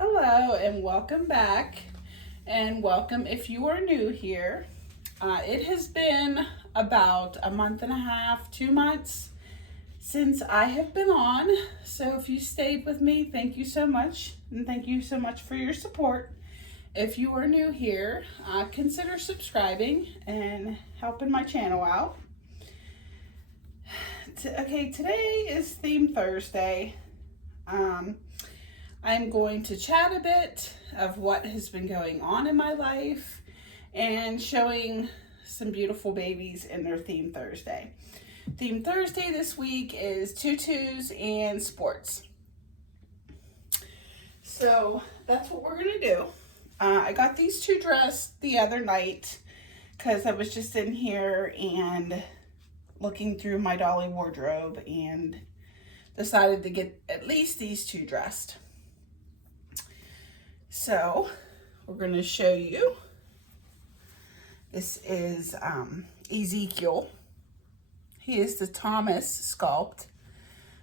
Hello and welcome back, and welcome if you are new here. It has been about a month and a half, 2 months since I have been on. So if you stayed with me, thank you so much, and thank you so much for your support. If you are new here, consider subscribing and helping my channel out. Okay, today is Theme Thursday. I'm going to chat a bit of what has been going on in my life and showing some beautiful babies in their Theme Thursday. Theme Thursday this week is tutus and sports. So that's what we're going to do. I got these two dressed the other night because I was just in here and looking through my dolly wardrobe and decided to get at least these two dressed. So we're going to show you. This is Ezekiel. He is the Thomas sculpt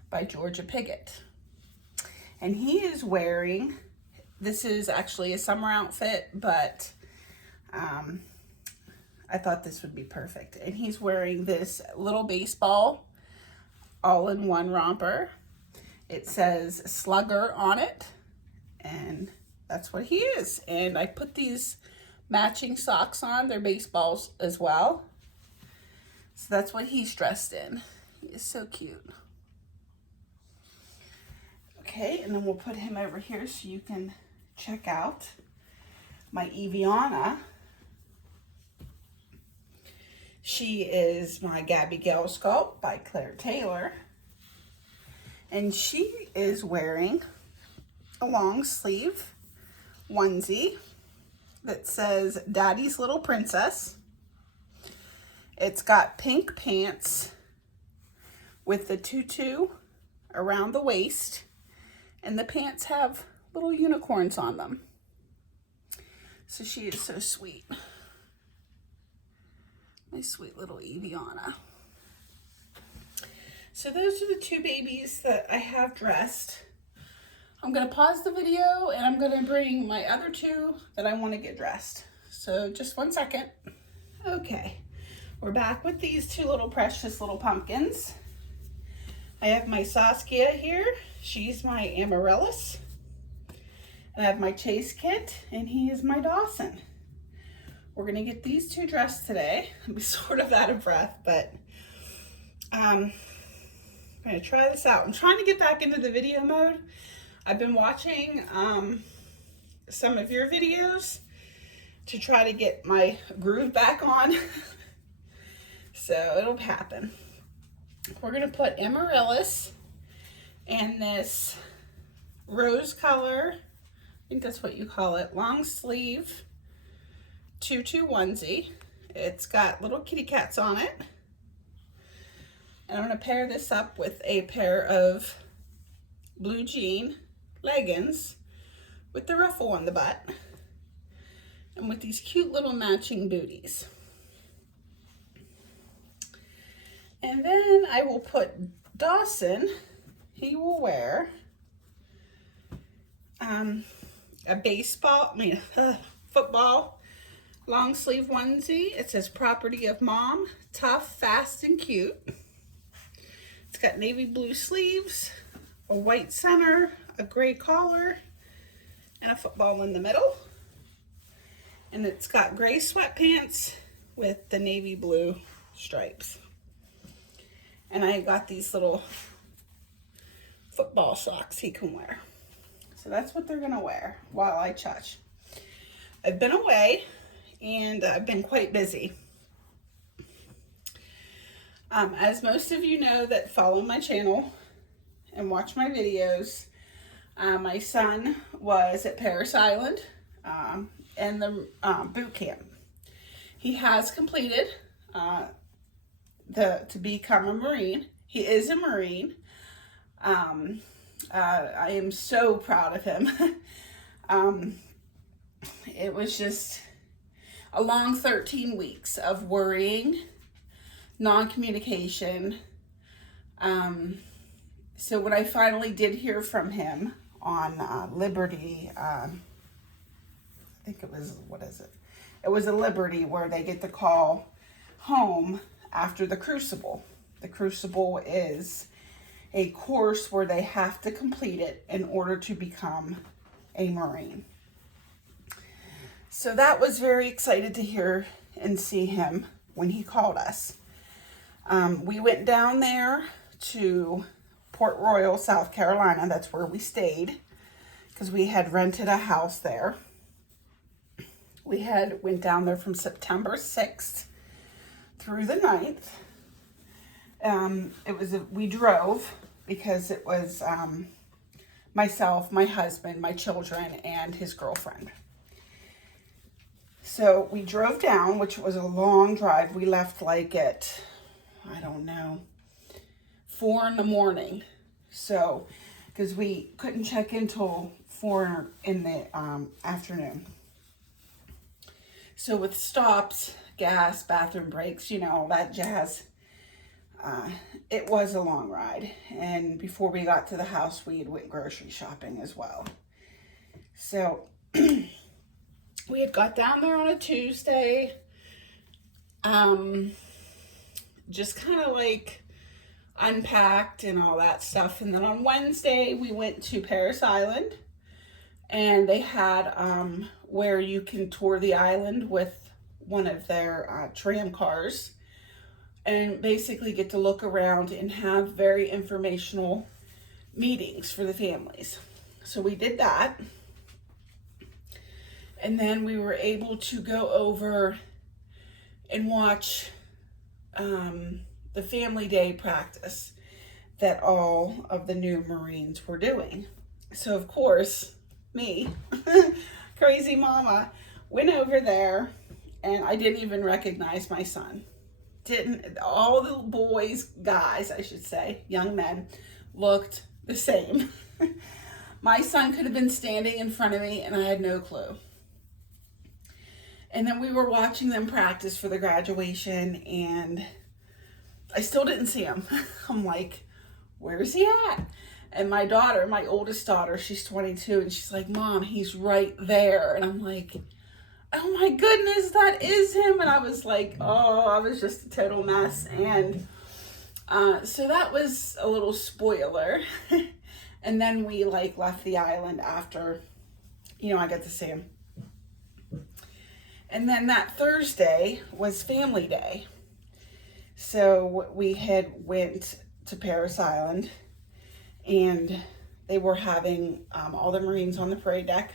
by Georgia Piggott. And he is wearing, this is actually a summer outfit, but I thought this would be perfect. And he's wearing this little baseball all-in-one romper. It says Slugger on it, and that's what he is. And I put these matching socks on. They're baseballs as well. So that's what he's dressed in. He is so cute. Okay, and then we'll put him over here so you can check out my Eviana. She is my Gabby Gale sculpt by Claire Taylor. And she is wearing a long sleeve onesie that says Daddy's Little Princess. It's got pink pants with the tutu around the waist, and the pants have little unicorns on them. So she is so sweet. My sweet little Eviana. So those are the two babies that I have dressed. I'm going to pause the video and I'm going to bring my other two that I want to get dressed. So just 1 second. Okay, we're back with these two little precious little pumpkins. I have my Saskia here. She's my Amaryllis. And I have my Chase Kit, and he is my Dawson. We're going to get these two dressed today. I'm sort of out of breath, but I'm going to try this out. I'm trying to get back into the video mode. I've been watching some of your videos to try to get my groove back on. So it'll happen. We're going to put Amaryllis and this rose color, I think that's what you call it, long sleeve tutu onesie. It's got little kitty cats on it. And I'm going to pair this up with a pair of blue jean leggings with the ruffle on the butt and with these cute little matching booties. And then I will put Dawson, he will wear a football long sleeve onesie. It says Property of Mom, tough, fast, and cute. It's got navy blue sleeves, a white center, a gray collar, and a football in the middle. And it's got gray sweatpants with the navy blue stripes. And I got these little football socks he can wear. So that's what they're gonna wear while I chutch. I've been away and I've been quite busy. As most of you know that follow my channel and watch my videos, my son was at Paris Island in the boot camp. He has completed to become a Marine. He is a Marine. I am so proud of him. It was just a long 13 weeks of worrying, non-communication. So when I finally did hear from him on Liberty. I think it was, what is it? It was a Liberty where they get the call home after the Crucible. The Crucible is a course where they have to complete it in order to become a Marine. So that was very excited to hear and see him when he called us. We went down there to Port Royal, South Carolina. That's where we stayed because we had rented a house there. We went down there from September 6th through the 9th. We drove because it was myself, my husband, my children, and his girlfriend. So we drove down, which was a long drive. We left like at, I don't know, 4 in the morning. So, because we couldn't check in till 4 in the afternoon. So with stops, gas, bathroom breaks, you know, all that jazz, it was a long ride. And before we got to the house, we had went grocery shopping as well. So we had got down there on a Tuesday, just kind of like unpacked and all that stuff. And then on Wednesday, we went to Paris Island, and they had where you can tour the island with one of their tram cars and basically get to look around and have very informational meetings for the families. So we did that. And then we were able to go over and watch the family day practice that all of the new Marines were doing. So of course, me, crazy mama, went over there, and I didn't even recognize my son. All the boys, guys, I should say, young men, looked the same. My son could have been standing in front of me, and I had no clue. And then we were watching them practice for the graduation, and I still didn't see him. I'm like, where is he at? And my daughter, my oldest daughter, she's 22, and she's like, Mom, he's right there. And I'm like, oh my goodness, that is him. And I was like, oh, I was just a total mess. And so that was a little spoiler. And then we like left the island after, you know, I got to see him. And then that Thursday was family day. So we had went to Paris Island, and they were having all the Marines on the parade deck,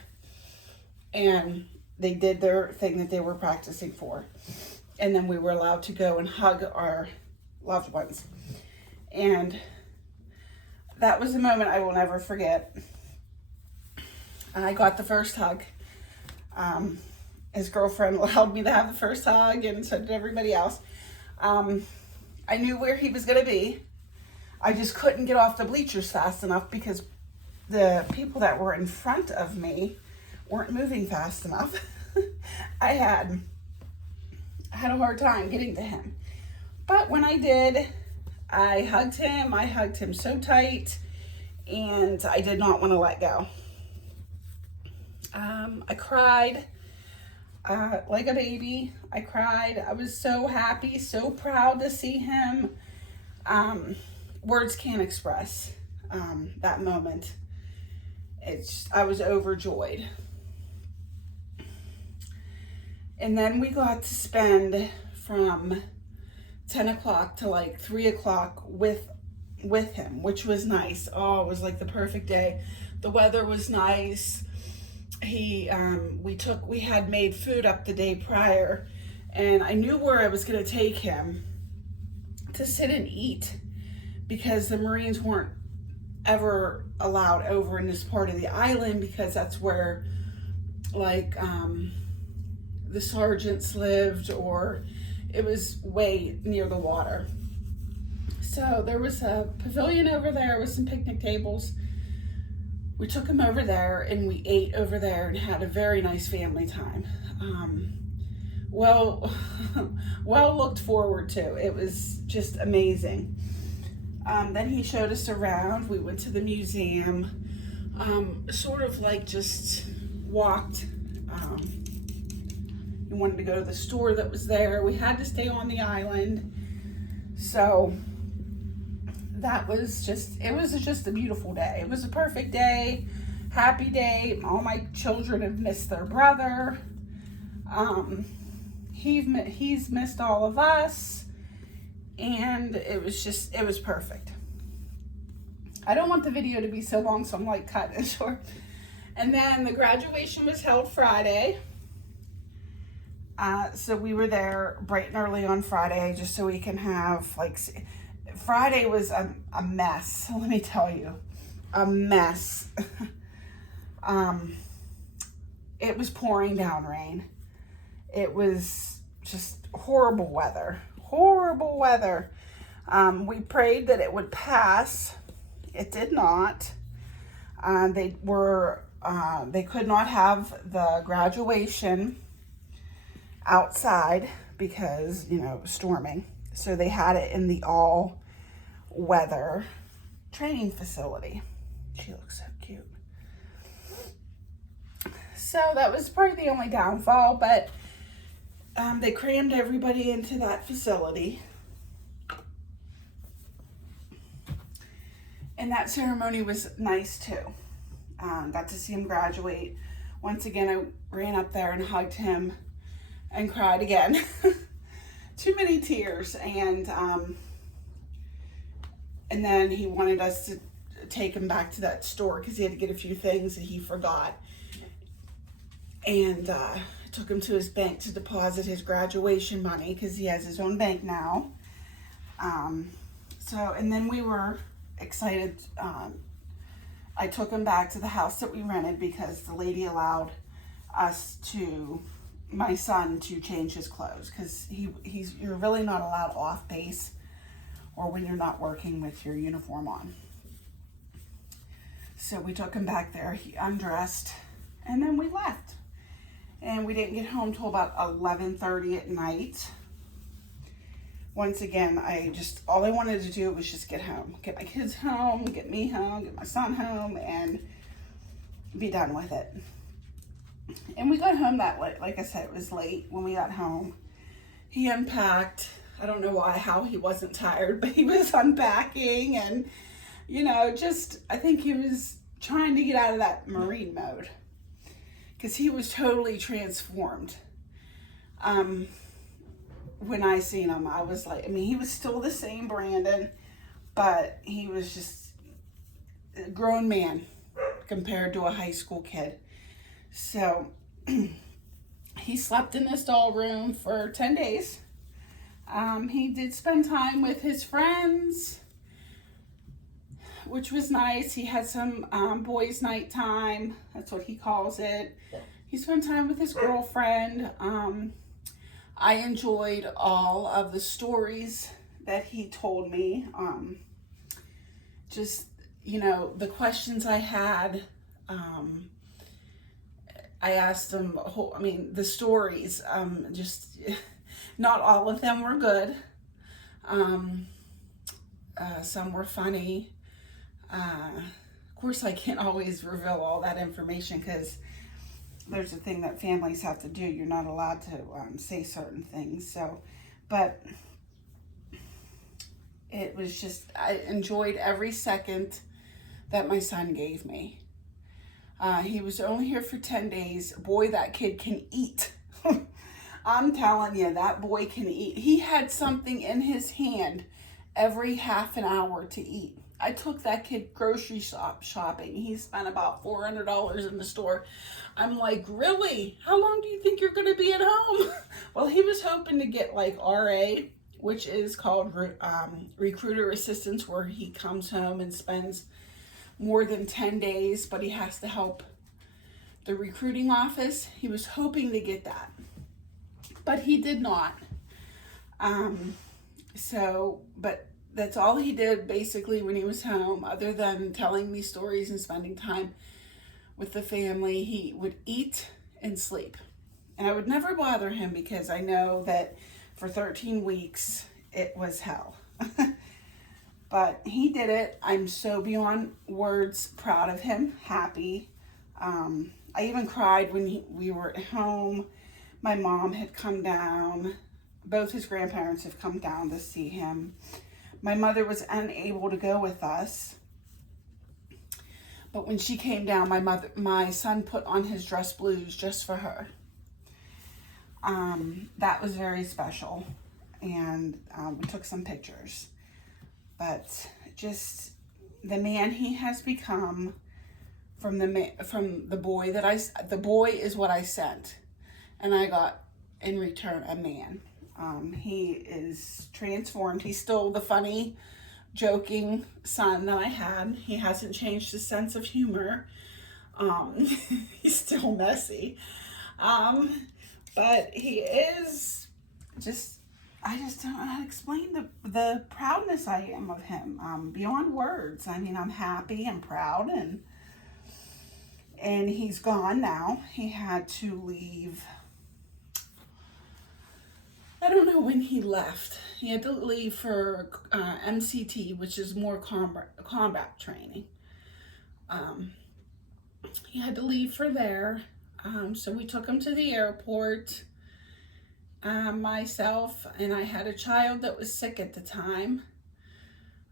and they did their thing that they were practicing for. And then we were allowed to go and hug our loved ones. And that was a moment I will never forget. I got the first hug. His girlfriend allowed me to have the first hug, and so did everybody else. I knew where he was going to be. I just couldn't get off the bleachers fast enough because the people that were in front of me weren't moving fast enough. I had a hard time getting to him. But when I did, I hugged him. I hugged him so tight, and I did not want to let go. I cried like a baby. I cried. I was so happy, so proud to see him. Words can't express that moment. I was overjoyed. And then we got to spend from 10 o'clock to like 3 o'clock with him, which was nice. Oh, it was like the perfect day. The weather was nice. We had made food up the day prior, and I knew where I was going to take him to sit and eat, because the Marines weren't ever allowed over in this part of the island, because that's where like the sergeants lived, or it was way near the water. So there was a pavilion over there with some picnic tables. We took him over there, and we ate over there and had a very nice family time. Well looked forward to. It was just amazing. Then he showed us around. We went to the museum. sort of like just walked. We wanted to go to the store that was there. We had to stay on the island. So that was just, it was just a beautiful day. It was a perfect day, happy day. All my children have missed their brother. He's missed all of us. And it was perfect. I don't want the video to be so long, so I'm like cutting it short. And then the graduation was held Friday. So we were there bright and early on Friday just so we can have, like, Friday was a mess, let me tell you. A mess. It was pouring down rain. It was just horrible weather. Horrible weather. We prayed that it would pass. It did not. They could not have the graduation outside because, you know, storming. So they had it in the all-weather training facility. She looks so cute. So that was probably the only downfall, but they crammed everybody into that facility. And that ceremony was nice too. Got to see him graduate. Once again, I ran up there and hugged him and cried again. Too many tears. And then he wanted us to take him back to that store because he had to get a few things that he forgot. And I took him to his bank to deposit his graduation money because he has his own bank now. And then we were excited. I took him back to the house that we rented because the lady allowed my son to change his clothes because you're really not allowed off base or when you're not working with your uniform on. So we took him back there, he undressed, and then we left. And we didn't get home till about 11:30 at night. Once again, all I wanted to do was just get home. Get my kids home, get me home, get my son home, and be done with it. And we got home that late. Like I said, it was late when we got home. He unpacked. I don't know how he wasn't tired, but he was unpacking and, you know, I think he was trying to get out of that Marine mode because he was totally transformed. When I seen him, I was like, he was still the same Brandon, but he was just a grown man compared to a high school kid. So he slept in this doll room for 10 days. He did spend time with his friends, which was nice. He had some boys' night time. That's what he calls it. He spent time with his girlfriend. I enjoyed all of the stories that he told me. Just, you know, the questions I had, I asked him, the stories, just not all of them were good. Some were funny. Of course, I can't always reveal all that information because there's a thing that families have to do. You're not allowed to say certain things. So, but it was just, I enjoyed every second that my son gave me. He was only here for 10 days. Boy, that kid can eat. I'm telling you, that boy can eat. He had something in his hand every half an hour to eat. I took that kid grocery shopping. He spent about $400 in the store. I'm like, really? How long do you think you're going to be at home? Well, he was hoping to get like RA, which is called recruiter assistance, where he comes home and spends more than 10 days, but he has to help the recruiting office. He was hoping to get that, but he did not. But that's all he did basically when he was home, other than telling me stories and spending time with the family. He would eat and sleep. And I would never bother him because I know that for 13 weeks, it was hell. But he did it. I'm so beyond words proud of him, happy. I even cried when we were at home. My mom had come down. Both his grandparents have come down to see him. My mother was unable to go with us. But when she came down, my son put on his dress blues just for her. That was very special. And we took some pictures. But just the man he has become, from the boy the boy is what I sent, and I got in return a man. He is transformed. He's still the funny, joking son that I had. He hasn't changed his sense of humor. He's still messy, but he is just. I just don't know how to explain the proudness I am of him, beyond words. I mean, I'm happy and proud, and he's gone now. He had to leave. I don't know when he left. He had to leave for MCT, which is more combat training. He had to leave for there, so we took him to the airport. Myself, and I had a child that was sick at the time,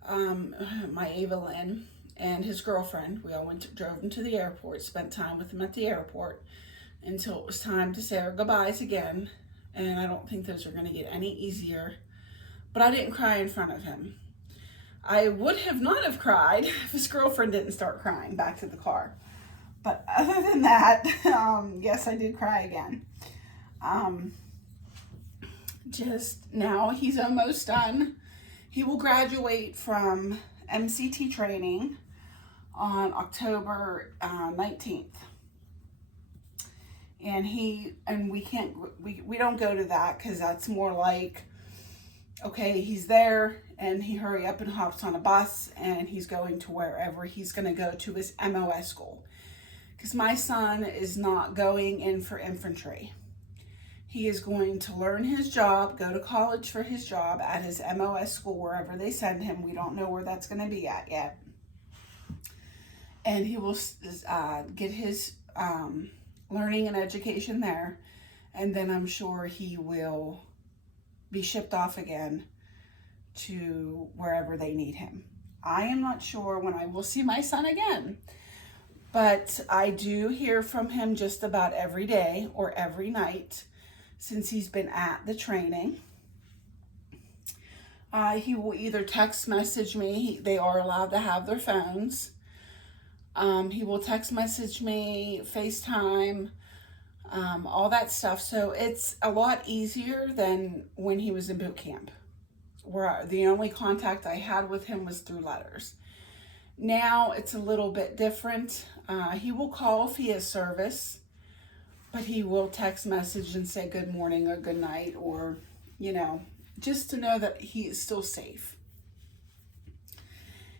my Evelyn, and his girlfriend. We all drove him to the airport, spent time with him at the airport until it was time to say our goodbyes again. And I don't think those are going to get any easier. But I didn't cry in front of him. I would have not have cried if his girlfriend didn't start crying back to the car. But other than that, yes, I did cry again. Just now he's almost done. He will graduate from MCT Training on October 19th. And we don't go to that because that's more like, okay, he's there and he hurry up and hops on a bus and he's going to wherever he's going to go to his MOS school. Because my son is not going in for infantry. He is going to learn his job, go to college for his job at his MOS school, wherever they send him. We don't know where that's going to be at yet. And he will get his learning and education there. And then I'm sure he will be shipped off again to wherever they need him. I am not sure when I will see my son again. But I do hear from him just about every day or every night since he's been at the training. He will either text message me. They are allowed to have their phones. He will text message me, FaceTime, all that stuff. So it's a lot easier than when he was in boot camp, where the only contact I had with him was through letters. Now it's a little bit different. He will call if he has service, but he will text message and say good morning or good night, or, just to know that he is still safe.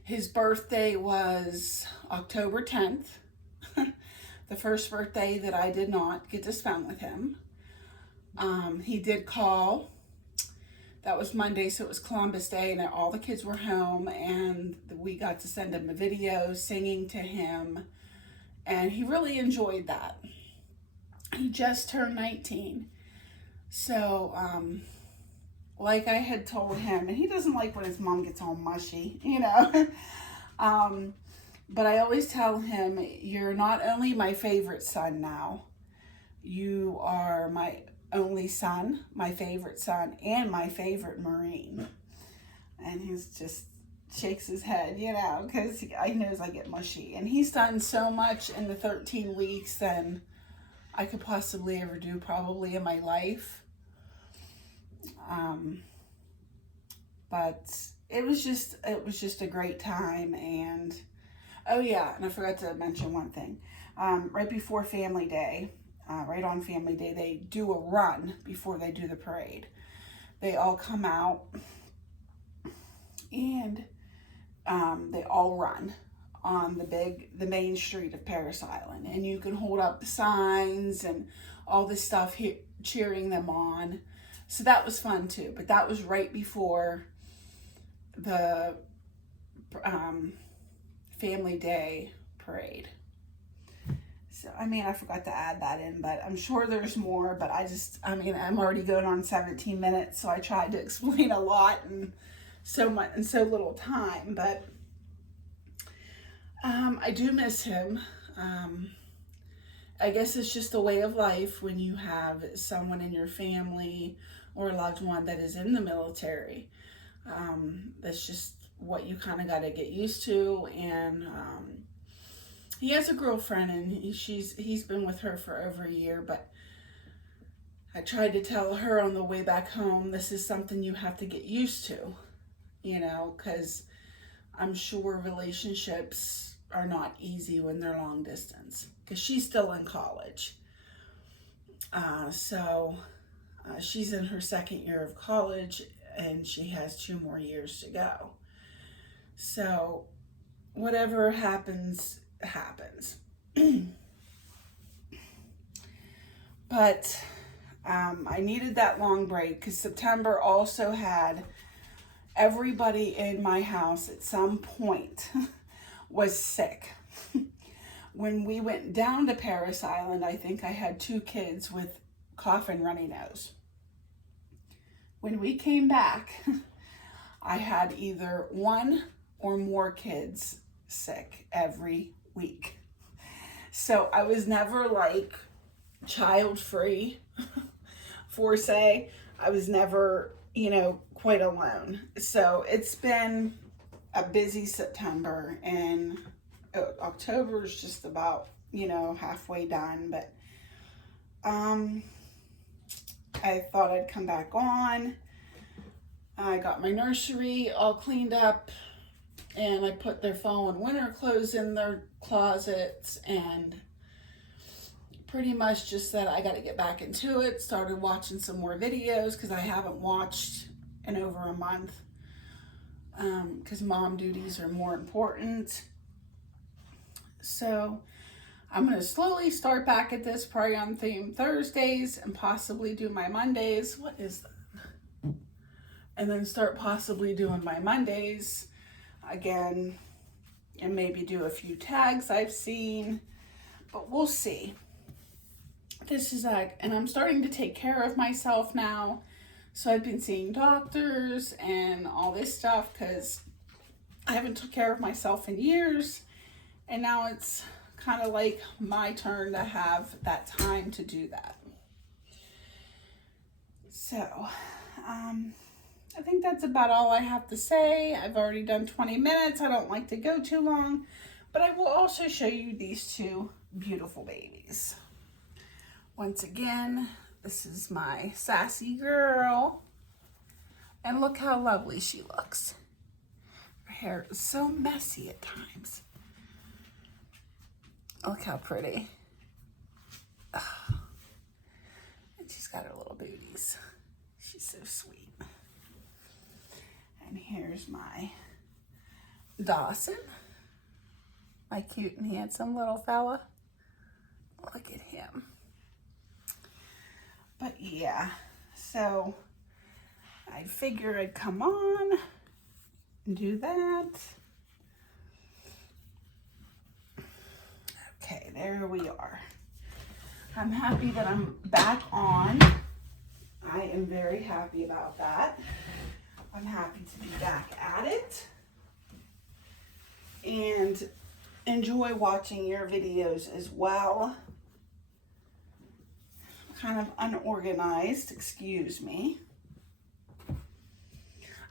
His birthday was October 10th, the first birthday that I did not get to spend with him. He did call. That was Monday, so it was Columbus Day, and all the kids were home, and we got to send him a video singing to him, and he really enjoyed that. He just turned 19. So, like I had told him, and he doesn't like when his mom gets all mushy, but I always tell him, you're not only my favorite son now, you are my only son, my favorite son, and my favorite Marine. And he's just shakes his head, because he knows I get mushy. And he's done so much in the 13 weeks than I could possibly ever do probably in my life. But it was just a great time. And oh yeah, and I forgot to mention one thing. Right before Family Day, right on Family Day, they do a run before they do the parade. They all come out and they all run on the main street of Paris Island, and you can hold up the signs and all this stuff here, cheering them on. So that was fun too. But that was right before the family day parade. So, I mean, I forgot to add that in, but I'm sure there's more, but I'm already going on 17 minutes, so I tried to explain a lot in so much in so little time, but I do miss him. I guess it's just a way of life when you have someone in your family or a loved one that is in the military. That's just what you kind of got to get used to. And he has a girlfriend, and he's been with her for over a year, but I tried to tell her on the way back home, this is something you have to get used to, you know, because I'm sure relationships are not easy when they're long distance, because she's still in college. She's in her second year of college, and she has 2 more years to go. So whatever happens, happens. But I needed that long break because September also had everybody in my house at some point was sick. When we went down to Paris Island, I think I had 2 kids with cough and runny nose. When we came back, I had either 1 or more kids sick every week. So I was never like child-free, for say. I was never, quite alone. So it's been a busy September, and October is just about, halfway done, but I thought I'd come back on. I got my nursery all cleaned up, and I put their fall and winter clothes in their closets, and pretty much just said I got to get back into it. Started watching some more videos because I haven't watched in over a month, because mom duties are more important. So I'm going to slowly start back at this, probably on theme Thursdays, and possibly do my Mondays. What is that? And then start possibly doing my Mondays again, and maybe do a few tags I've seen, but we'll see. This is and I'm starting to take care of myself now. So I've been seeing doctors and all this stuff because I haven't took care of myself in years. And now it's kind of like my turn to have that time to do that. So, I think that's about all I have to say. I've already done 20 minutes. I don't like to go too long, but I will also show you these 2 beautiful babies. Once again, this is my sassy girl, and look how lovely she looks. Her hair is so messy at times. Look how pretty. Oh. And she's got her little booties. She's so sweet. And here's my Dawson, my cute and handsome little fella. Look at him. But yeah, so I figured I'd come on and do that. Okay, there we are. I'm happy that I'm back on. I am very happy about that. I'm happy to be back at it and enjoy watching your videos as well. Kind of unorganized, excuse me.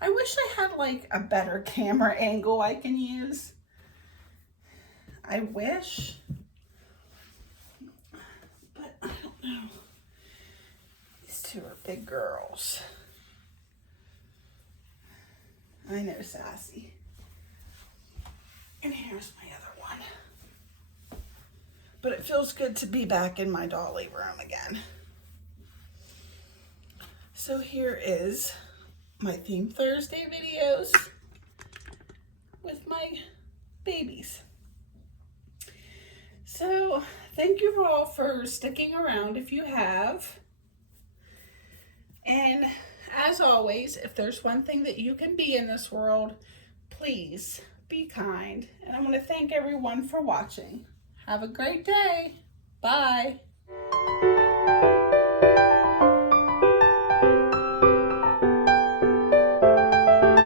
I wish I had like a better camera angle I can use. I wish, but I don't know. These 2 are big girls. I know, sassy. And here's my other one. But it feels good to be back in my dolly room again. So here is my Theme Thursday videos with my babies. So thank you all for sticking around if you have. And as always, if there's one thing that you can be in this world, please be kind, and I want to thank everyone for watching. Have a great day. Bye.